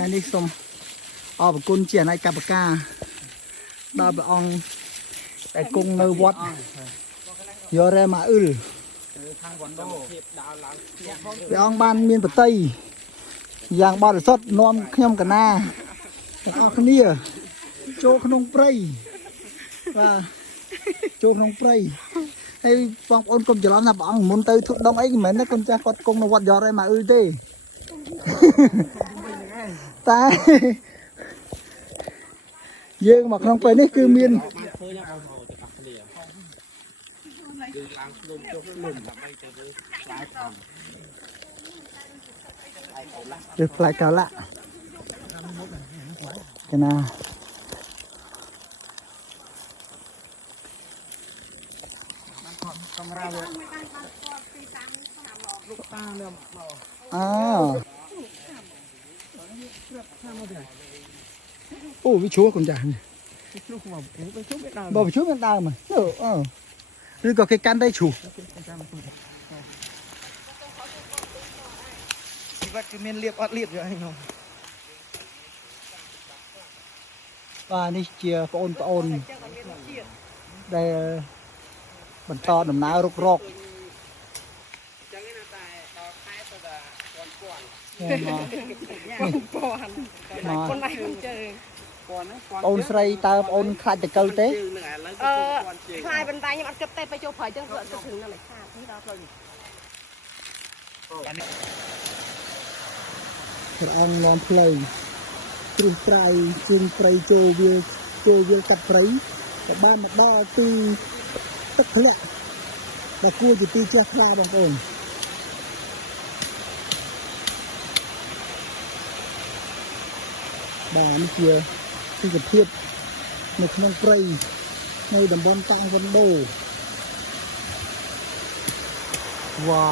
ថ្ងៃនេះសូមអរគុណជាអាណត្តិកបកាដល់ព្រះអង្គដែលគង់នៅវត្តយោរ៉េម៉ាអ៊ឺលព្រះអង្គបានមានបតីយ៉ាងបរិសុទ្ធនាំខ្ញុំកណាទាំងអស់គ្នាចូលក្នុងព្រៃបាទចូលក្នុងព្រៃហើយបងប្អូនកុំច្រឡំថាព្រះអង្គមុនទៅធុដងអីមិនមែនទេកូនចាស់គាត់គង់នៅវត្តយោរ៉េម៉ាអ៊ឺលទេតែយើងមកក្នុងពេលនេះគឺមានគឺផ្លែកាឡាកណាអូវាឈួរកូនចាស់នេះបើវាឈួរមានដើមឬក៏គេកាន់តែឈូសជីវិតគឺមានលៀបអត់លៀបយកឲ្យខ្ញុំបាទនេះជាបងប្អូនដែលបន្តដំណើររុករកអូនស្រីតើអូនខ្លាចតកលទេខ្លាចបន្តែខ្ញុំអត់គិតទេទៅចូលព្រៃចឹងអត់គិតถึงនៅលេខខាតនេះដល់ផ្លូវនេះព្រះអង្គនាំផ្លូវគ្រឹះត្រៃជើងព្រៃចូលវាលកាត់ព្រៃក៏បានមកដល់ទីទឹកធ្លាក់ដែលគួរជាទីជះខ្លាបងប្អូនបាទនេះជាទិដ្ឋភាពនៅក្នុងព្រៃនៅតំបន់តាំងវណ្ណដូវ៉ា